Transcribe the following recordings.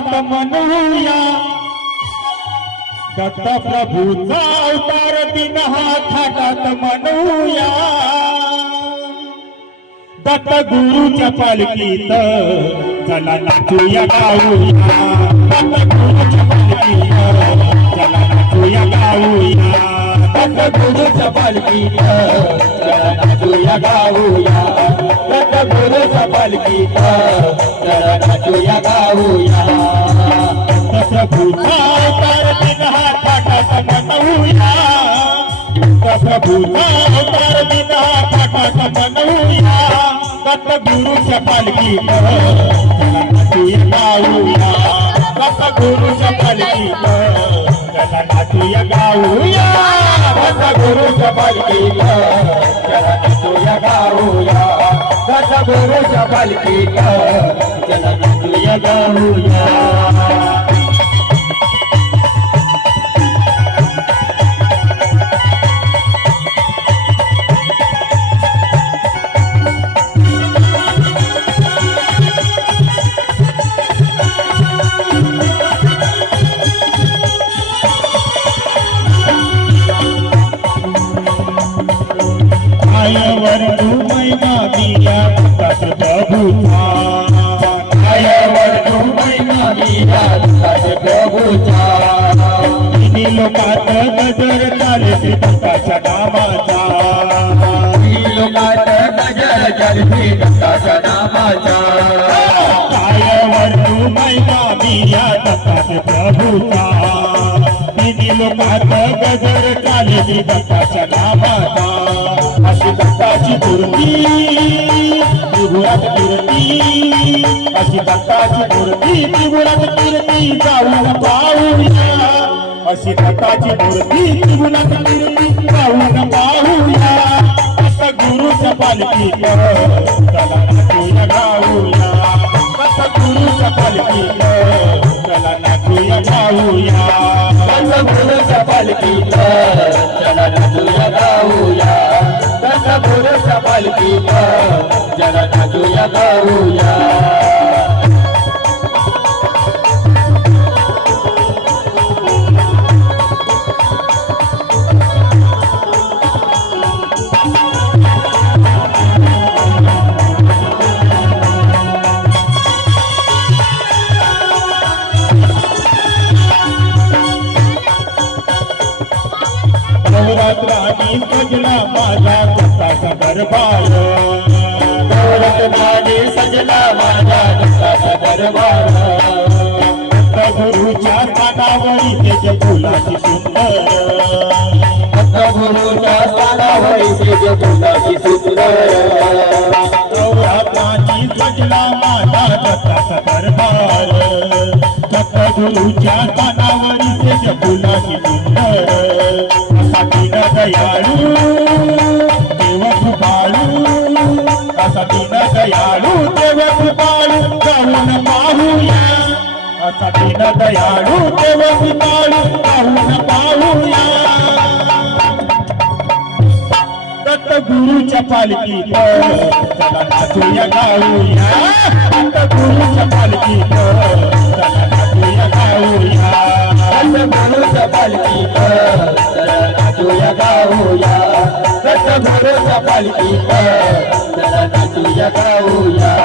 थाटात म्हणूया दत्त प्रभूचा अवतार दिन हा थाटात म्हणूया दत्त गुरुच्या पालखीत चला नाचूया गाऊया दत्त गुरुच्या पालखीत चला नाचूया गाऊया दत्त गुरुच्या पालखीत चला नाचूया गाऊया दत्त गुरुच्या पालखीत चला नाचूया गाऊया दत्त प्रभूचा अवतार दिन हा थाटात म्हणूया दत्त प्रभूचा अवतार दिन हा थाटात म्हणूया दत्त गुरुच्या पालखीत चला नाचूया गाऊया दत्त गुरुच्या पालखीत चला नाचूया गाऊया दत्त गुरुच्या पालखीत चला नाचूया गाऊया दत्त गुरुच्या पालखीत चला नाचूया गाऊया कायावर तू महिमा दिया दत्त प्रभूचा कायावर तू महिमा दिया दत्त प्रभूचा तिन्ही लोकात गजर चालते दत्ताच्या नामाचा तिन्ही लोकात गजर चालते दत्ताच्या नामाचा कायावर तू महिमा दिया दत्त प्रभूचा तिन्ही लोकात गजर चालते दत्ताच्या नामाचा अशी दत्ताची मूर्ती त्रिपुरात कीर्ती अशी दत्ताची मूर्ती त्रिपुरात कीर्ती जाऊन पाहूया अशी दत्ताची मूर्ती त्रिपुरात कीर्ती जाऊन पाहूया दत्त गुरुच्या पालखीत चला नाचूया गाऊया दत्त गुरुच्या पालखीत चला नाचूया गाऊया दत्त गुरुच्या पालखीत चला नाचूया गाऊया दत्त गुरुच्या पालखीत चला नाचूया गाऊया नवरात्रानी सजला माझा दत्ताचा दरबार नवरात्रानी सजला माझा दत्ताचा दरबार दत्त गुरुच्या स्थानावरी तेज फुलाची सुंदर दत्त गुरुच्या स्थानावरी तेज फुलाची सुंदर नवरात्रानी सजला माझा दत्ताचा दरबार दत्त गुरुच्या स्थानावरी तेज फुलाची सुंदर दीन दयाळू देव कृपाळू असा दीन दयाळू देव कृपाळू जाऊन पाहूया असा दीन दयाळू देव कृपाळू जाऊन पाहूया दत्त गुरुच्या पालखीत चला नाचूया गाऊया दत्त गुरुच्या पालखीत चला नाचूया गाऊया दत्त गुरुच्या पालखीत चला नाचूया गाऊया दत्त गुरुच्या पालखीत चला नाचूया गाऊया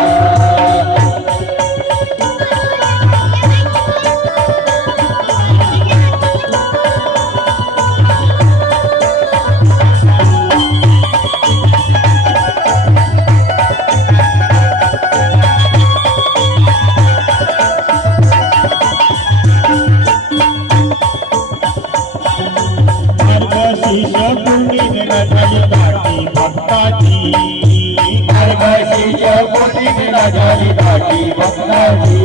झाली दाटी भक्ताची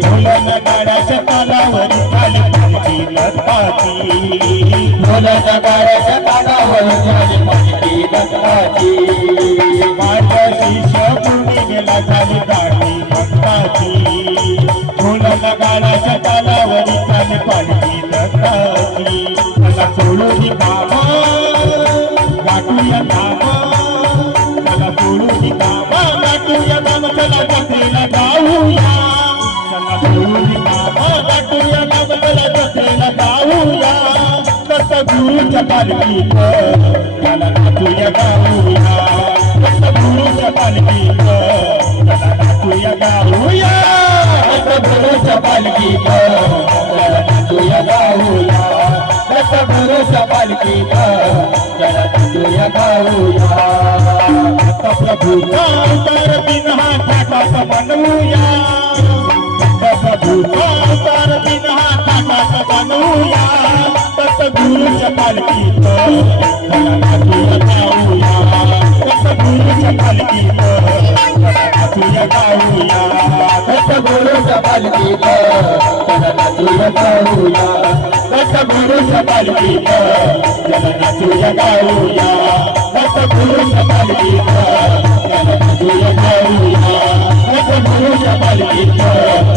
ढोलन गाड्याच्या तालावर झाली पालखी दत्ताची ढोलन गाड्याच्या तालावर झाली पालखी दत्ताची मार्गशीर्ष पौर्णिमेला झाली दाटी भक्ताची ढोलन गाड्याच्या तालावर झाली पालखी दत्ताची मला सोडून कामा गाठूया नामा मला सोडून कामा गाठूया नाम चला जत्रेला जाऊया चला सोडून सत्तगुरूच्या पालखीत चला नाचूया गाऊया सत्तगुरूच्या पालखीत चला नाचूया गाऊया सत्तगुरूच्या पालखीत चला नाचूया गाऊया सत्तगुरूच्या पालखीत चला नाचूया गाऊया आता प्रभूचा अवतार दिन हा थाटात मनवूया प्रभूचा अवतार दिन हा थाटात मनवूया सत्तगुरूच्या पालखीत चला नाचूया गाऊया सत्तगुरूच्या पालखीत चला नाचूया गाऊया सत्तगुरूच्या पालखीत चला नाचूया गाऊया सत्तगुरूच्या पालखीत चला नाचूया गाऊया सत्तगुरूच्या पालखीत चला नाचूया गाऊया सत्तगुरूच्या पालखीत